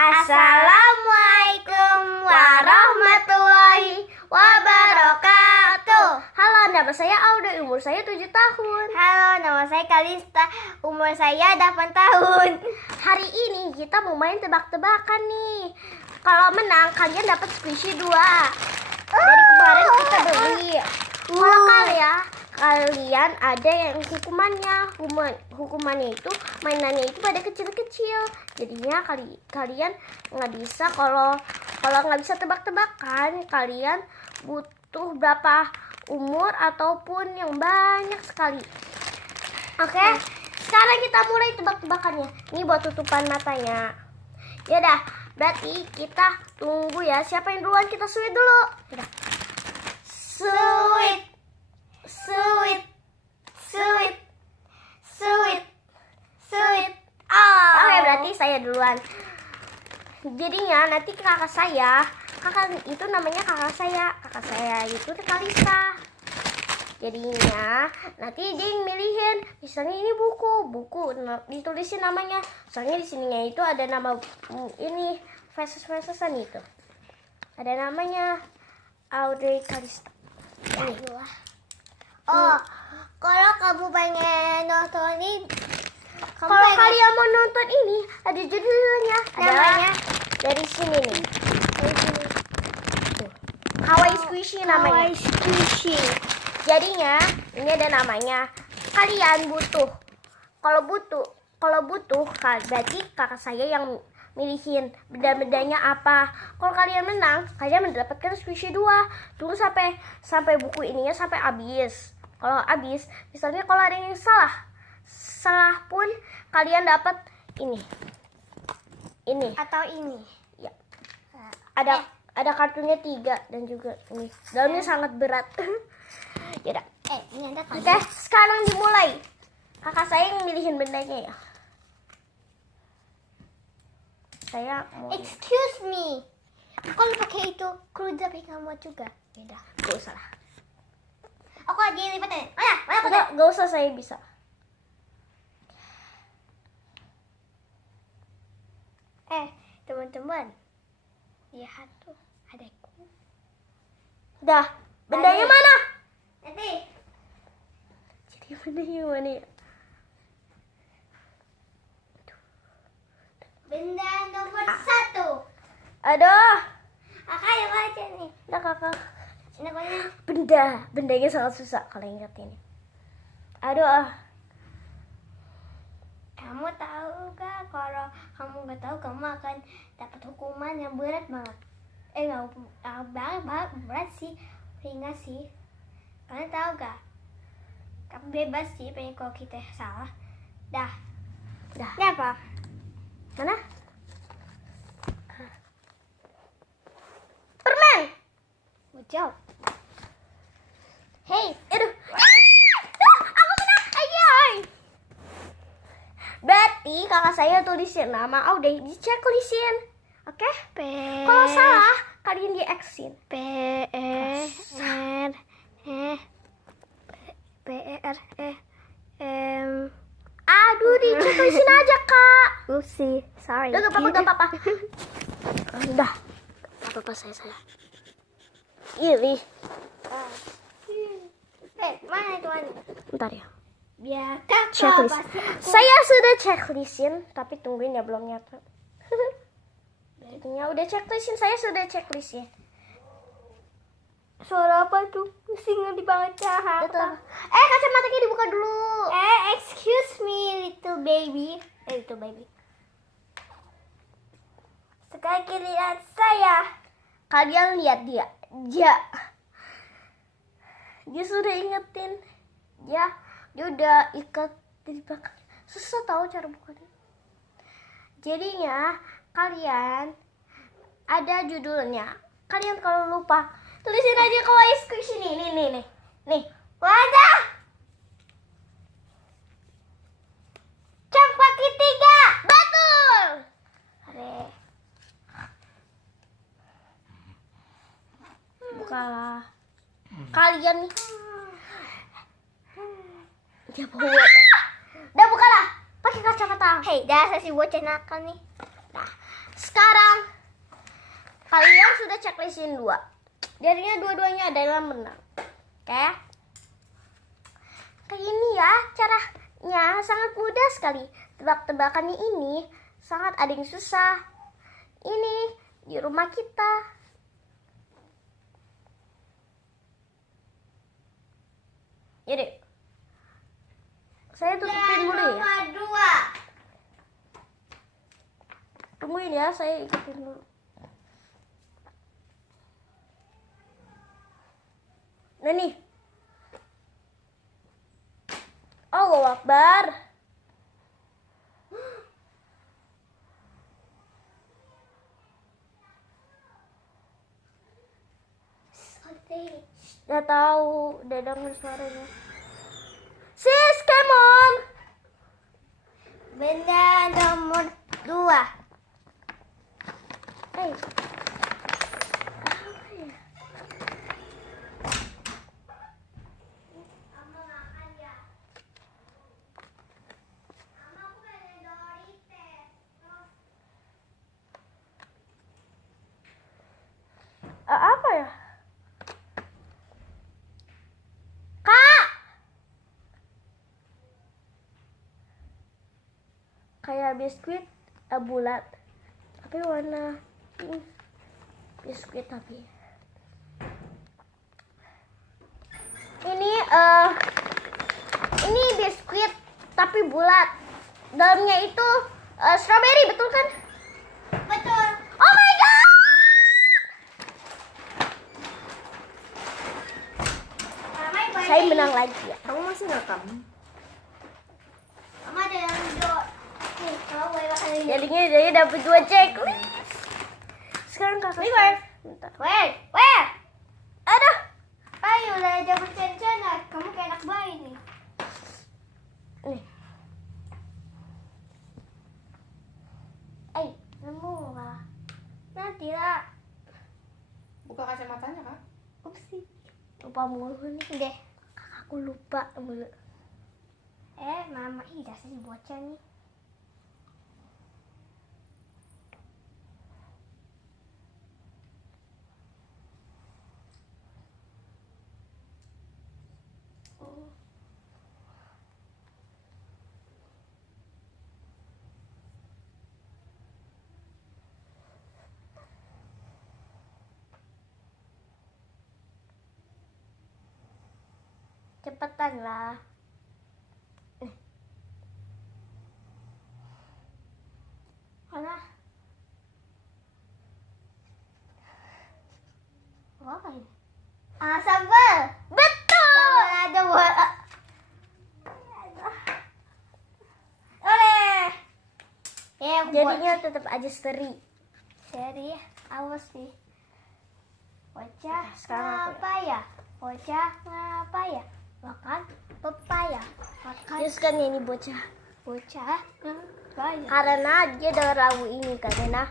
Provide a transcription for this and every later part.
Assalamualaikum warahmatullahi wabarakatuh. Halo, nama saya Auda, umur saya 7 tahun. Halo, nama saya Kalista, umur saya 8 tahun. Hari ini kita mau main tebak-tebakan nih. Kalau menang, kalian dapat squishy 2. Dari kemarin kita beli. Kalau kalian ada yang hukumannya itu mainannya itu pada kecil-kecil. Jadinya kalian nggak bisa kalau nggak bisa tebak-tebakan, kalian butuh berapa umur ataupun yang banyak sekali. Oke, sekarang kita mulai tebak-tebakannya. Ini buat tutupan matanya. Ya dah, berarti kita tunggu ya. Siapa yang duluan? Kita sweet dulu. Yaudah. Sweet, sweet, sweet, sweet, sweet. Oke, berarti saya duluan. Jadinya nanti kakak itu namanya kakak saya itu Kalista. Jadinya nanti dia yang milihin. Misalnya ini buku ditulisin namanya. Soalnya di sininya itu ada nama ini versus-versusan itu. Ada namanya Audrey Kalista. Oh, kalau kamu pengen nonton ini, Kalau kalian mau nonton ini, ada judulnya. Namanya? Dari sini nih. Dari sini. Tuh. Kawaii Squishy namanya. Kawaii Squishy. Jadinya ini ada namanya. Kalian butuh. Kalau butuh, berarti kakak saya yang milihin benda-bendanya apa. Kalau kalian menang, kalian mendapatkan squishy 2. Tunggu sampai buku ininya sampai habis. Kalau habis, misalnya kalau ada yang salah pun kalian dapat ini Atau ini. ya. Ada kartunya 3 dan juga ini dalamnya sangat berat. Yaudah. Ini ada Oke, sekarang dimulai. Kakak saya yang milihin bendanya ya. Saya mau Excuse me. Kalau pakai itu, kuda pegang mau juga. beda. Gak usah lah. Aku lagi lipatin. Mana kuda? Gak usah, saya bisa. Teman-teman, lihat tuh adekku. Dah, bendanya mana? Nanti. Jadi bendanya mana ya? Benda nomor 1. Aduh, Kakak yang baca nih. dah kakak. Ini pokoknya. Bendanya sangat susah kalau ingat ini. Aduh, Kamu tahu gak, kalau kamu gak tahu, kamu akan dapat hukuman yang berat banget. Nggak berat sih, ringan sih. Kalian tahu gak? Kamu bebas sih, pengen kalau kita salah. Dah. Ini apa? mana? Permen. Good job. Hey, aduh. Aku menang. Ayay. Berarti kakak saya tulisin nama udah di checklistin. Oke? Kalau salah, kalian di X-in. Aduh, di checklistin aja, Kak. Oopsie, sorry. Udah gak apa-apa. Udah. Gak apa-apa saya. Ini. Mana itu mana? Bentar ya. Biar kakak Checklist. pasti aku. Saya sudah checklistin, tapi tungguin ya belum nyata. Itunya udah checklistin, saya sudah checklistin. Suara apa tuh? Mesti nggak dibaca. Betul. Kacamatanya dibuka dulu. Excuse me, little baby. Little baby. Sekali lihat saya. Kalian lihat dia sudah ingetin. Dia udah ikat di belakang. Susah tahu cara bukanya. Jadinya kalian ada judulnya. Kalian kalau lupa, tulisin aja Kawaii Squishy nih. Wadah. Cempaki 3. Betul. Bukalah. Kalian nih. Dia bawa. Udah bukalah. Pakai kacamata. Hei, dasar si bocah nakal nih. Nah, Sekarang kalian sudah checklistin 2. Jadinya dua-duanya ada yang menang. Oke. Kayak ini ya, caranya sangat mudah sekali. Tebak-tebakannya ini sangat ada yang susah. Ini di rumah kita. Jadi, saya tutupin dulu ya. Nomor 2. Tungguin ya, saya ikutin dulu. Nah nih. Allahu Akbar. Udah tahu, udah denger suaranya. Sis, come on. Benda nomor 2. Hey. Apa ya? Kak! Kayak biskuit bulat. Tapi warna pink. Biskuit tapi. Ini biskuit tapi bulat. Dalamnya itu strawberry, betul kan? Betul. Oh my god! Saya menang lagi ya. Kamu masih ngerekam? Mama ada yang dua. Nih, kamu boleh makan ini. Jadinya dia dapat 2 checklist. Sekarang kakak. Bentar. Where? Aduh. Ayo, udah aja bercanda. Kamu kayak anak bayi nih. Nih. Nemu lah. Nanti lah. Buka kacamatanya, Kak. Upsi. Lupa mulu nih. Deh. Aku lupa mulu. Mama, dasar si bocah nih. Cepetan lah. Alah. Apa ini? Sambal. Betul. Sambal ada buat. Oleh. Jadinya tetap aja seri. Seri, awas nih. Bocah, Sekarang aku ngapa ya? Bocah, ngapa ya? Makan pepaya. Makan Terus kan ini bocah. bocah, ngapa ya? Karena dia denger lagu ini karena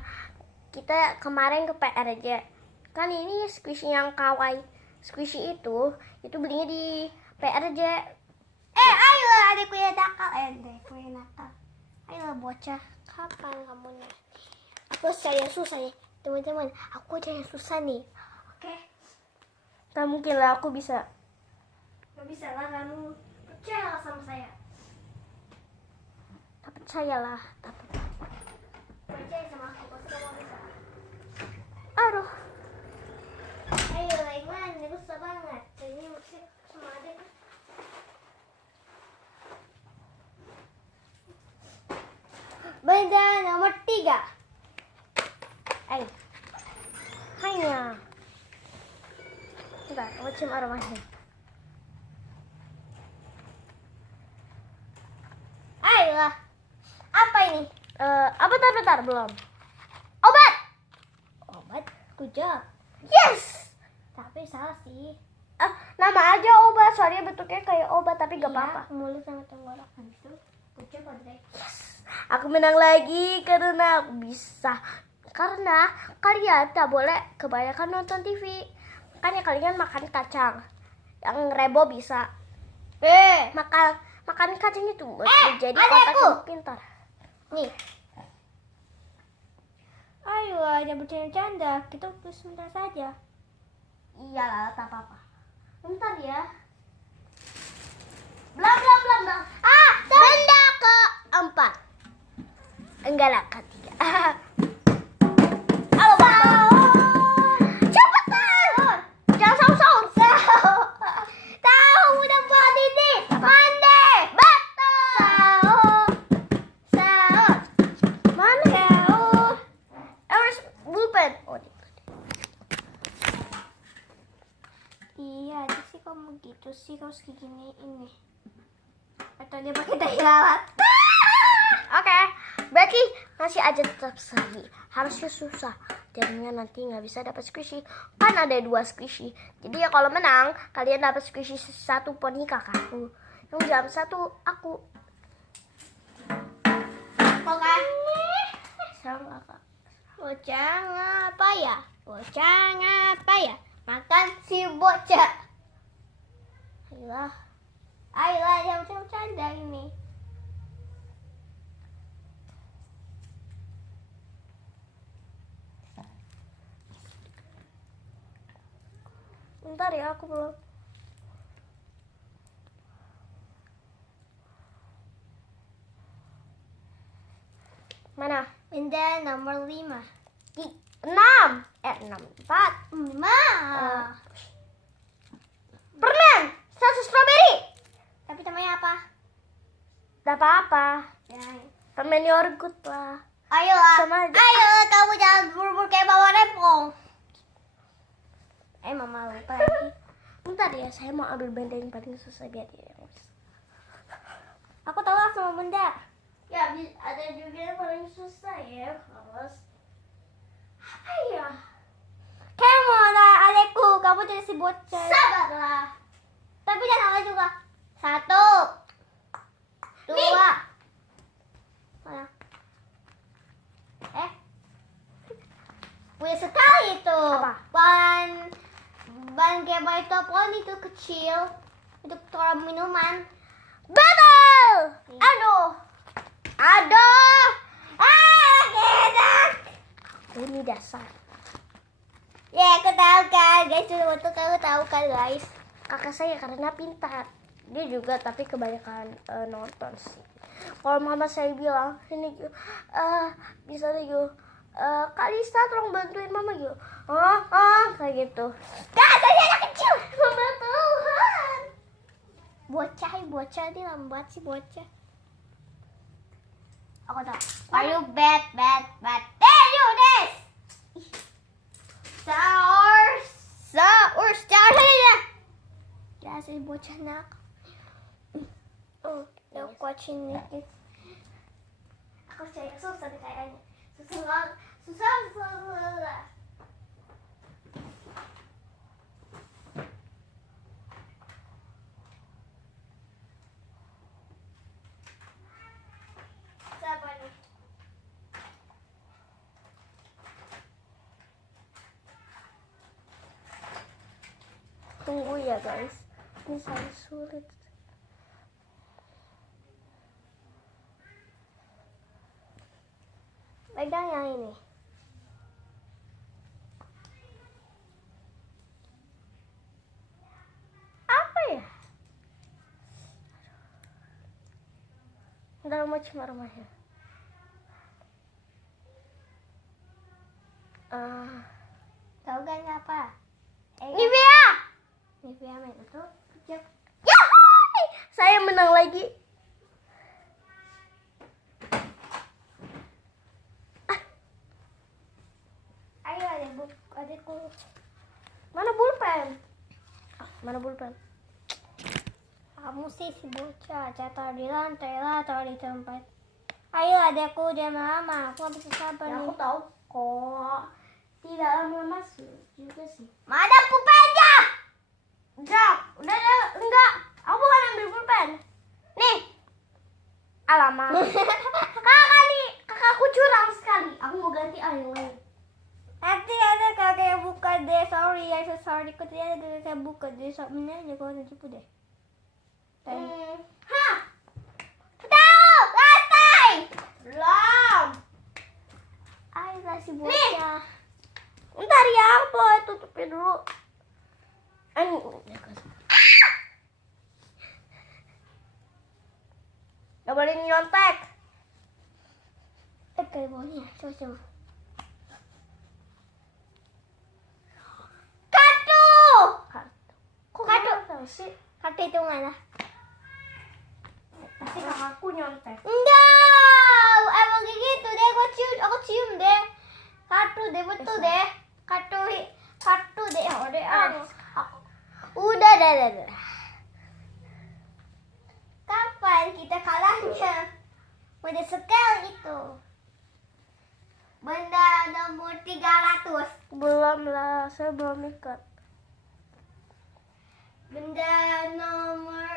kita kemarin ke PRJ. Kan ini squishy yang kawaii. Squishy itu belinya di PRJ. Ayo adikku ya nakal. Adikku ya nakal. Ayo bocah, kapan kamu nih? Aku saya susah ya, teman-teman. Aku aja yang susah nih. Oke, Tak mungkin lah aku bisa. nggak bisa lah kamu percaya sama saya. Tak percayalah. Percaya sama aku, pasti kamu bisa. Aduh. Ayo, Iman, ini susah banget. Ini musik sama adik. Benda nomor 3. Hanya. Bentar, aku cium aromanya. Ayolah. Apa ini? Bentar, belum. Obat. Obat. Good job. Yes. Tapi salah sih. Nama aja obat, soalnya bentuknya kayak obat tapi gak apa-apa. Mulut sama tenggorokan itu. Good job, Andre. Aku menang lagi karena aku bisa. Karena kalian tak boleh kebanyakan nonton TV. Makanya kalian makan kacang. Yang rebo bisa. Makan kacang itu menjadi otak adekku. yang pintar. Nih. ada bercanda-canda. Kita tunggu sebentar saja. Iyalah, tak apa-apa. Bentar ya. Blam blam blam blam. Benda keempat. Enggak lah, ketiga. Halo, cepetan. Jangan sahur. Tahu udah buat ini. Mandi. Betul. Sahur. Mana? Sahur. Harus pulpen. Oh, Iya, dia sih kamu gitu sih, kamu kayak gini ini. Atau dia pakai dai lalat. Oke, berarti masih aja tetap seri. Harusnya susah. Jadinya nanti nggak bisa dapat squishy. Kan ada 2 squishy. Jadi ya kalau menang, kalian dapat squishy 1 poni kakakku. Yang jam 1 aku. Oke. Sama kakak. Bocah ngapa ya? Bocah ngapa ya? Makan si bocah. Ayolah. Ayolah, yang bercanda ini. Bentar ya, aku belum. Mana? Benda nomor 5. 6. 6. 4. 5. Permen. 1 strawberry. Tapi namanya apa? Gak apa-apa. Ya. Permen yogurt lah. Ayolah. Sama aja. Ayo, kamu jangan buru-buru kayak bawa rempong. Mama lupa lagi. Bentar ya, saya mau ambil benda yang paling susah biar dia yang bisa. Aku tahu lah semua benda. Ya, ada juga yang paling susah ya, harus. Apa ya? Kamu lah adekku, kamu jadi si bocah. Sabarlah. Tapi jangan salah juga. 1, 2. Mana? Punya sekali itu. Apa? Ban kayak itu pohon itu kecil. Untuk taruh minuman. Betul. Aduh. Enak. Ini dasar. Ya, aku tahu kan, guys. Waktu kamu tahu kan, guys. Kakak saya karena pintar. Dia juga tapi kebanyakan nonton sih. Kalau mama saya bilang, ini bisa yuk. Kak Lisa tolong bantuin mama yuk. Kayak gitu. Katanya anak kecil. Tuhan. Bocah ini lambat sih bocah. Aku tahu. Are you bad? There you this. Sahur. Ya sih bocah nak. Aku watching ini. Aku cari susah nih kayaknya. Susah. Siapa nih? Tunggu ya guys. Ini sangat sulit. Pegang yang ini. Apa ya? Udah mau cuma rumahnya. Tahu gak ini apa? Nivea. Nivea men itu kecil. Yahoo! Saya menang lagi. Ayo adekku. Mana pulpen? Mana pulpen? Kamu sih si bocah, jatuh di lantai lah, taruh di tempat. Ayo adekku, jangan lama, aku gak bisa sabar Ya, nih. aku tahu kok. Tidak lama masuk juga sih. Mana pulpennya? Enggak. Aku bukan ambil pulpen. Nih. Alamak. Kakakku curang sekali. Aku mau ganti yang lain. Nanti ada kakak buka deh, sorry kok tidak ada kakak buka deh, sebenarnya kau nanti deh. Hah? Tahu, lantai. Belum. Ayo lah si bocah. Ntar ya, boy, tutupin dulu. Gak boleh nyontek. Kayak baunya, coba. Kartu. Kok kartu? Tahu sih? Kartu itu mana? Pasti kakakku nyontek. Enggak, emang kayak gitu deh. Aku cium deh. Kartu deh, betul deh. Kartu deh. Oh deh. Udah. Kapan kita kalahnya? Mudah sekali itu. Benda nomor 300. Belum lah, saya belum ikat. Benda nomor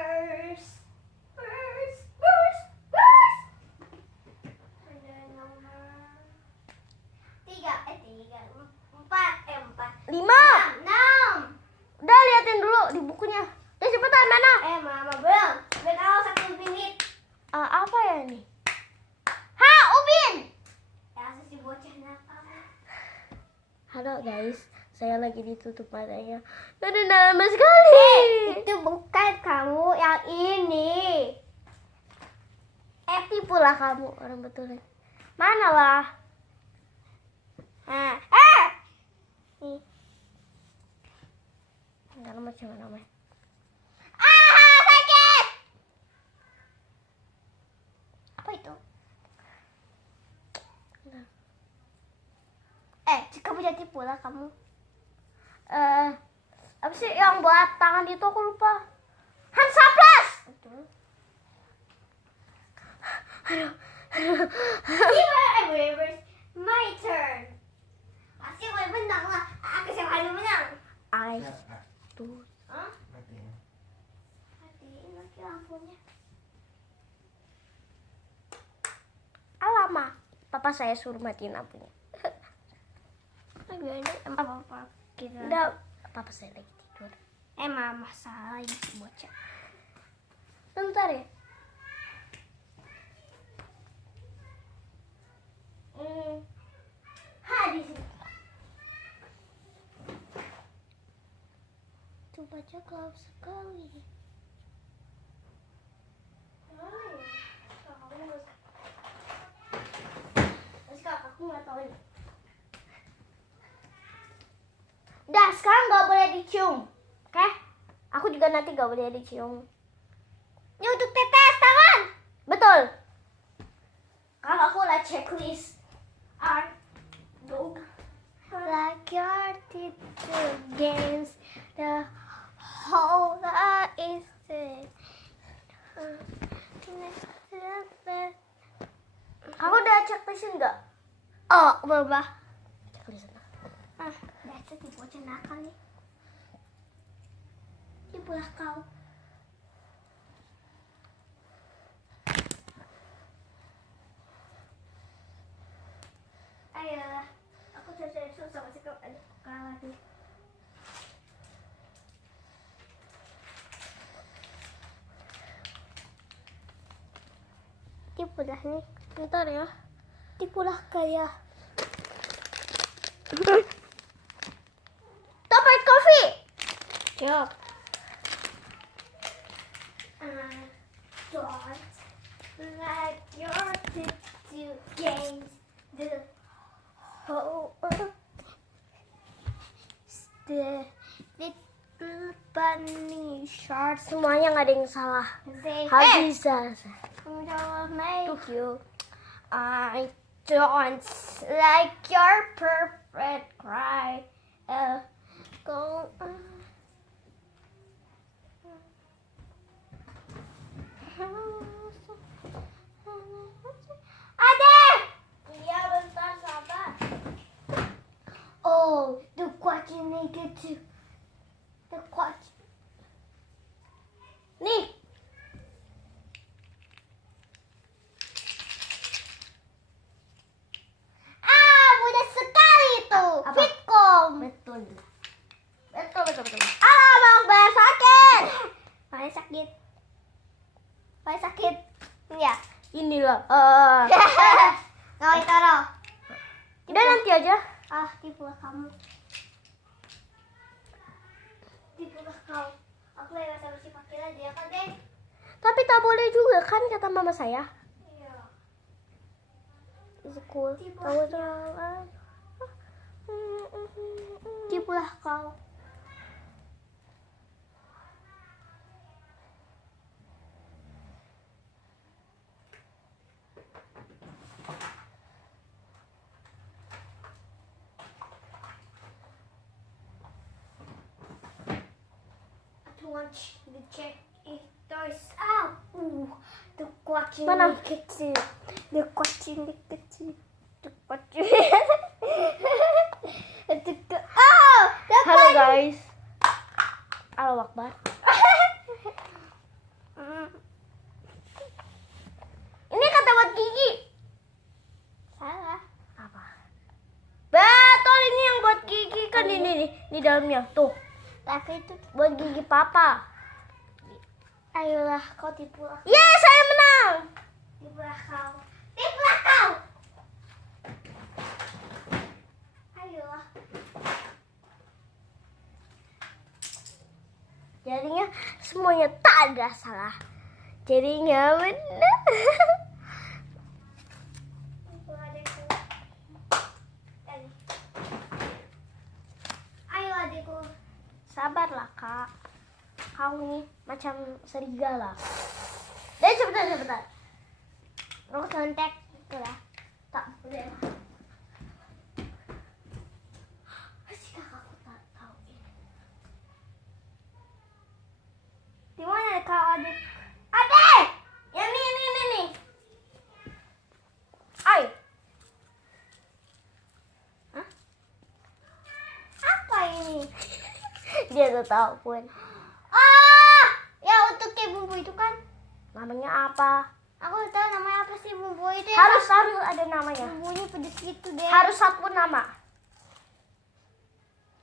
Benda nomor 4. 5. 6. Udah liatin dulu di bukunya. Udah cepetan mana? Mama belum. Belum 1 menit. Apa ya ini? Ubin. Ya, si bocah nakal. Halo guys, saya lagi ditutup matanya. Aduh, lama sekali. Itu bukan kamu yang ini. Tipulah kamu orang betulan. Mana lah? Nih. Enggak macam namanya. Sakit. Apa itu? Kamu jadi tipu lah kamu. Apa sih yang buat tangan itu aku lupa. Hansaplast. Betul. My turn. Pasti gue menang lah. Aku siapa yang menang? Tuh. Hah? Matiin lagi lampunya. Alamak, papa saya suruh matiin lampunya. Apa kita? Udah, papa saya lagi tidur. Mama salah ini si bocah. Bentar ya. Di sini. Tuh baca gelap sekali. Aku nggak tahu ini. Dah, sekarang nggak boleh dicium. Oke? Aku juga nanti nggak boleh dicium. Ini untuk tetes tangan. Betul. Kalau aku lah checklist. Dog. Like your teacher games the whole lot is it. Kamu udah checklistin nggak? Oh, berubah. Checklistin. Biasa si bocah nakal nih. Ibulah kau. Ayolah, aku selesai susah masih kalah nih. Tipulah nih. Bentar ya. Tipulah kaya. Top right coffee. Siap. Don't like your two games the whole the little bunny sharks. Semuanya nggak ada yang salah. Say, Habisa. don't make you. I don't like your perfect cry. Go. Ada. Iya, bentar sabar. Oh, the question negative. The question. Nih. Mudah sekali itu. Apa? Fitcom. Betul. Betul. Bang, sakit. Paling sakit. Paling sakit. Ya. Inilah. Nggak taruh. Udah nanti Tipulah kamu. Tipulah kau. Aku lewat sama si Fakila dia kan deh. Tapi tak boleh juga kan kata mama saya. Iya. It's cool. Tipu. Tahu tuh. Tipulah kau. Watch the check it toys out. The kucing Mana? kecil. The kucing kecil. The kucing. Halo guys. Halo Akbar. Ini kata buat gigi. Salah. Apa? Betul ini yang buat gigi kan ini nih di dalamnya tuh. Tapi itu Buat gigi papa. ayolah kau tipulah. Yes, saya menang. Tipulah kau. Tipulah kau. Ayolah. Jadinya semuanya tak ada salah. Jadinya benar. Tipu adikku. Ayo adikku. Sabarlah kak. Kau nih macam serigala. Cepetan. Aku contek itulah. Tak boleh. Pasti kakakku tak tahu ini. Di mana kau adik? Adek! Yang ini nih. Ay. Apa ini? Dia tak tahu pun. Ya untuk kayak bumbu itu kan? Namanya apa? Aku tahu namanya apa sih bumbu itu ya? Harus ada namanya. Bumbunya pedes gitu deh. Harus satu nama.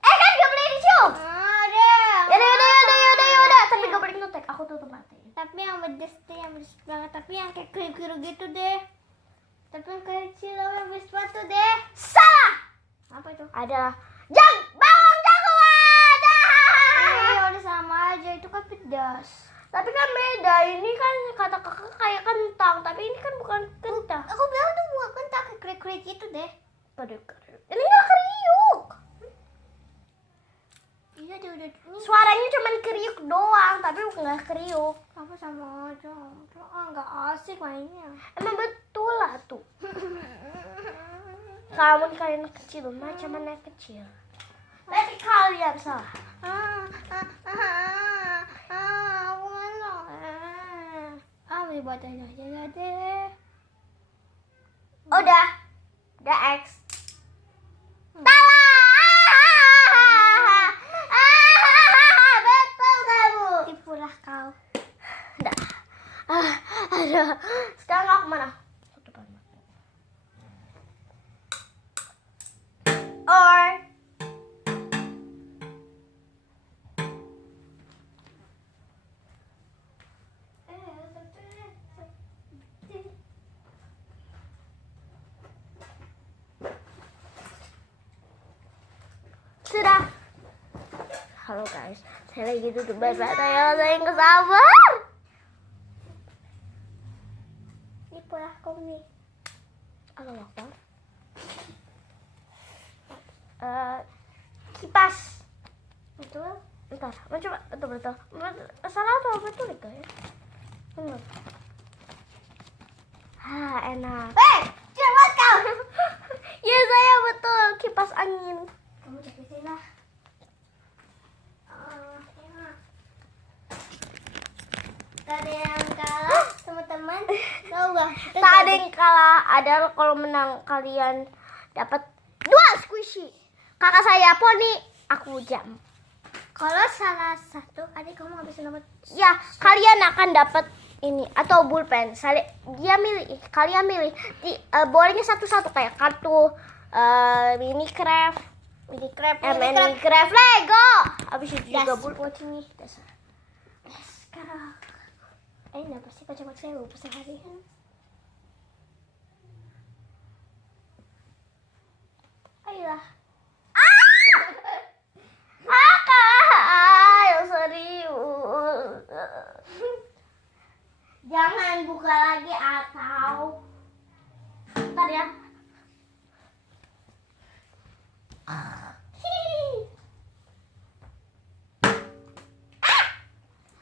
Kan gak boleh dicium. Ada. Yaudah. Tapi gak boleh nutek. Aku tutup mati. Tapi yang pedes deh, yang pedes banget. Tapi yang kayak kering-kering gitu deh. Tapi yang kecil yang pedes banget tuh deh. Salah. Apa itu? Adalah bawang jagoan. Iya, udah sama aja. Itu kan pedas. Tapi kan beda. Ini kan kata kakak kayak kentang. Tapi ini kan bukan kentang. Aku bilang tuh bukan kentang kayak kering-kering gitu deh. Ini gak kriuk. Iya, dia udah ini. Suaranya cuma kriuk doang. Tapi gak kriuk. Apa sama aja? Nggak asik mainnya. Emang betul lah tuh. Kamu kalian kecil. Macam anak kecil. Tapi kalian salah. Aku nggak. Beli buat aja deh. Udah X. Salah. Betul kamu. Tipulah kau. Dah. Aduh. Sekarang aku mana? Or sudah. Halo guys, saya lagi duduk baik-baik. Saya nggak sabar. Tipulah kau nih. Halo Akbar. Kipas. Betul. Bentar, coba betul. Salah atau betul itu ya? Benar. Enak. Cepat kau. Ya saya betul, kipas angin. Kamu cek sini lah. Tak ada yang kalah, teman-teman. Tahu gak? Tak ada yang kalah, adalah kalau menang kalian dapat 2 squishy. Kakak saya poni, aku jam. Kalau salah satu, adik kamu nggak bisa dapat. Ya, kalian akan dapat ini atau pulpen. Kalian milih. Bolehnya satu-satu kayak kartu, Minecraft, Minecraft, Lego. Habis itu juga pulpen ini. Sekarang. Kenapa sih kocak saya lupa sehari? Ayolah.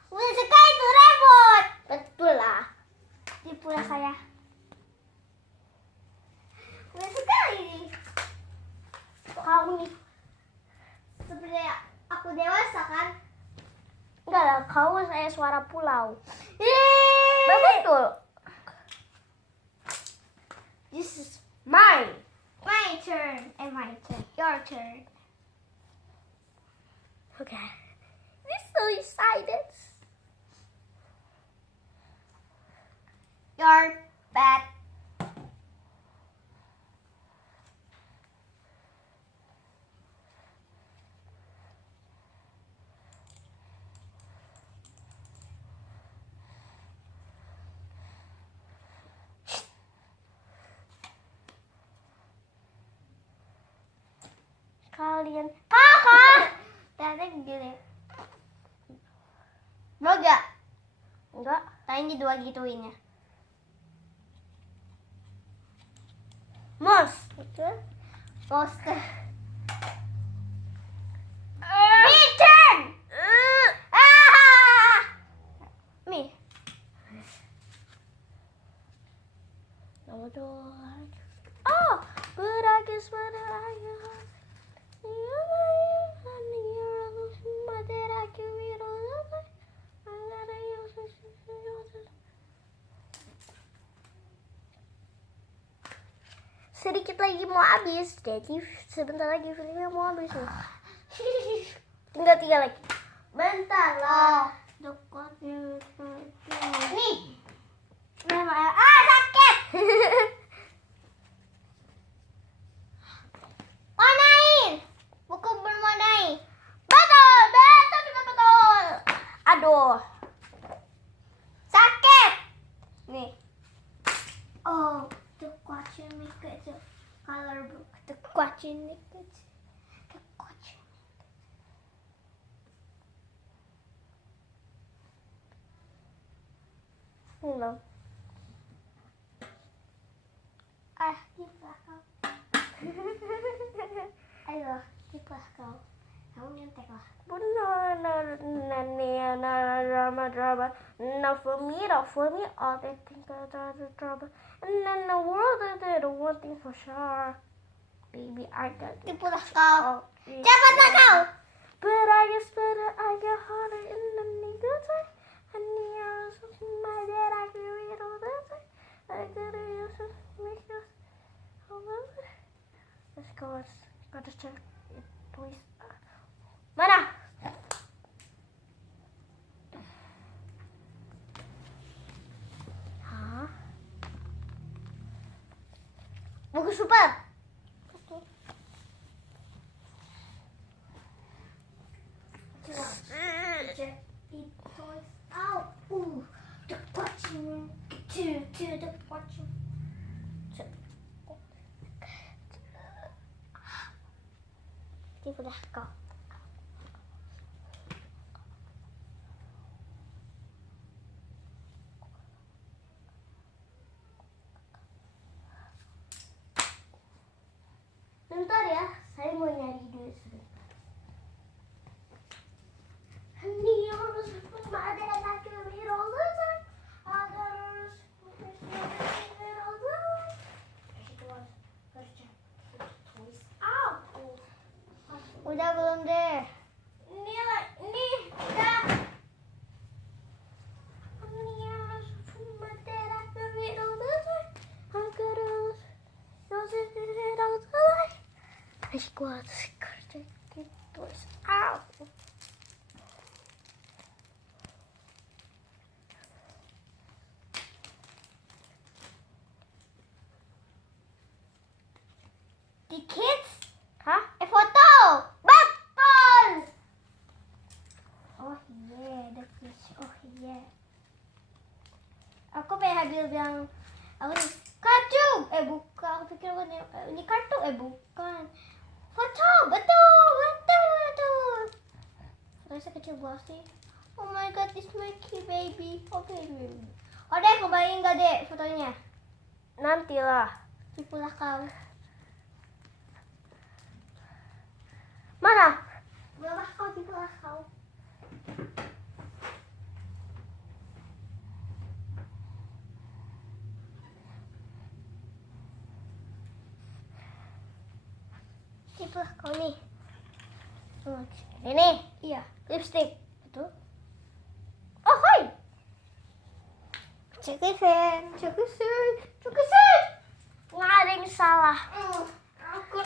Udah suka itu rebot. Betul lah. Tipu lah saya. Udah sekali. Kau nih. Seperti aku dewasa kan? Enggak lah, kau saya suara pulau. Yeay. Betul. This is mine. My turn. My turn. Your turn. Okay. This so excited. Your pet. Kalian kakak. Tadi gini. Mau gak? Enggak. Tanya dua gituinnya. Mos. Betul. Poster. Me turn. Ah! Me. Nomor 2. Oh, but I guess what I got. Sedikit lagi mau habis, jadi sebentar lagi filmnya mau habis nih. Tinggal 3 lagi. Bentar lah. Nih. Memang sakit. Warnain. Buku berwarnai. Betul, betul. Aduh. Sakit. Nih. Oh, the question make it the color book. The question make it. The question. Belum. Di belakang. Ayo, di belakang. Kamu nyontek lah. Drama. Not for me, all they think are trouble. And then the world is the one thing for sure. Baby, I got it. Tipulah kau. Oh, Cepatlah kau. But I guess better, I get harder in the nigga time. And the hours of my dad, I can read all the time. I gotta use it, make us all over. Let's go, gotta check it twice. Mana? Hah? Buku super. Check it twice out. The question. To the question. Tipulah kau. Bentar ya, saya mau nyari dulu sebentar. Ini harus ada lagi roller. Ada harus roller. Udah belum deh? Ini udah. Ini harus ada roller. Acho que eu cortei aqui 2. Au! The kids? Hah? Foto. Betul! Oh yeah, the kids. Oh yeah. Aku pengen ambil yang apa nih? Kartu. Bukan. Aku pikir ini kartu. Bukan. Foto. Betul. Rasa kecil banget sih. Oh my god, this my key baby. Oh baby. Oh deh, kembaliin gak deh fotonya? Nantilah. Tipulah kau. tipulah kau nih. Ini Iya. lipstick. Betul. Oh, hai. Cukusin. Nggak ada yang salah. Aku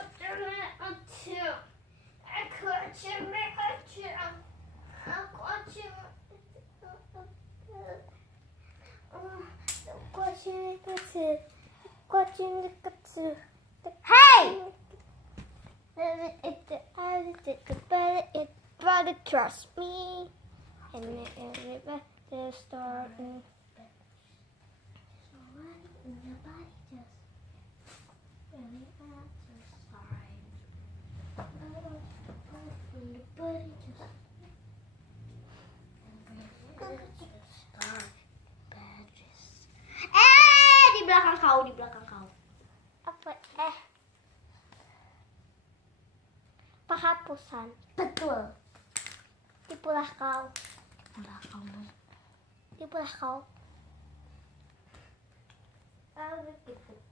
cuma kecil. Aku cuma kecil. Hey. Everybody trust me, and everybody start me. Di belakang kau, di belakang kau. Apa? Penghapusan. Betul. Tipulah kau. Belakang. Tipulah kau.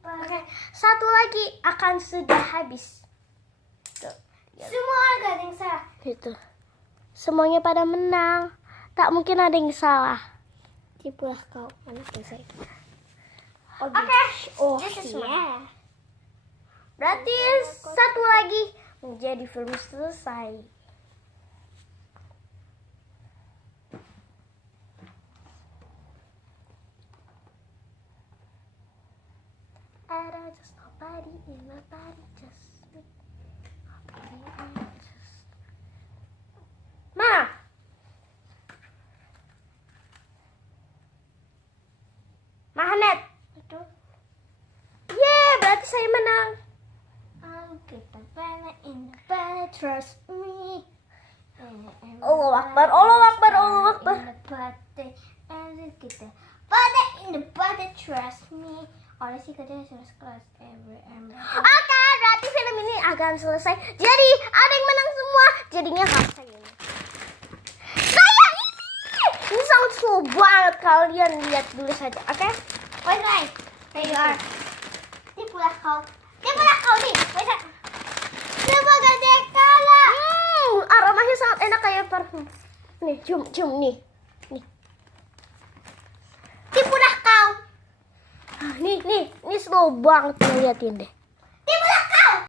Oke, satu lagi akan sudah habis. Tuh, Semua gak ada yang salah. gitu. Semuanya pada menang. Tak mungkin ada yang salah. Tipulah kau. Mana selesai? Oke. Oh This is iya. Berarti satu lagi menjadi film selesai. Ada just nobody in my body, just me. Mana? Magnet. Betul. Yeay, berarti saya menang. I'll get the banner in the banner, trust me. Allahu Akbar, Allahu Akbar, Allahu Akbar. In the party, and we'll get the banner in the banner, trust me. Oleh sih katanya kelas Oke, berarti film ini akan selesai. Jadi ada yang menang semua. Jadinya harus saya ini. Saya ini. Ini sangat slow banget. Kalian lihat dulu saja, oke? Wait, guys. There you are. Tipulah kau. Tipulah kau nih. Bisa. Semoga dia kalah. Aromanya sangat enak kayak parfum. Nih, cium nih. Nih. Tipulah kau. Nih, ini slow banget. Lihatin deh.